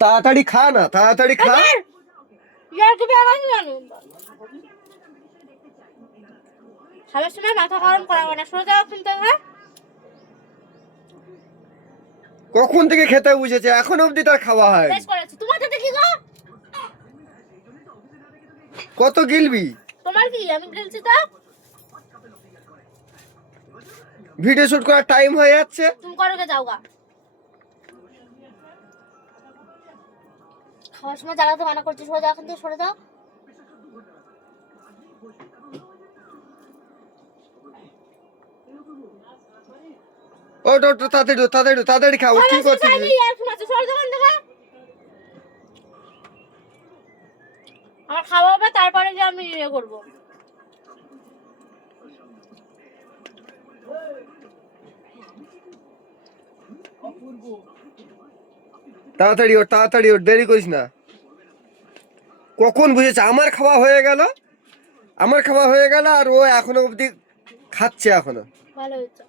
তাড়াতাড়ি খা না, তাড়াতাড়ি খা। খাবার সময় মাথা গরম করাবো না, সোজা কিন্তু কখন থেকে খেতে বুঝেছে, এখন অবধি তার খাওয়া হয়? বেশ করেছি। তোমার তাতে কি গো? কত গিলবি? তোমার কি? আমি গেলছি তো। ভিডিও শুট করার টাইম হয়ে যাচ্ছে। তুমি করো গে, যাও গা। খাওয়ার সময় জ্বালাতে মানা করছি, সোজা এখন থেকে সরে যাও। ওট ওট, তাড়াতাড়ি তাড়াতাড়ি তাড়াতাড়ি খাও। কি করছিস? আমার খাওয়া হবে, তারপরে যে আমি ইয়ে করবো। তাড়াতাড়ি ওঠ, তাড়াতাড়ি ওঠ, দেরি করিস না। কখন বুঝেছে আমার খাওয়া হয়ে গেল, আমার খাওয়া হয়ে গেল, আর ও এখনো অবধি খাচ্ছে এখনো। ভালো হয়েছে।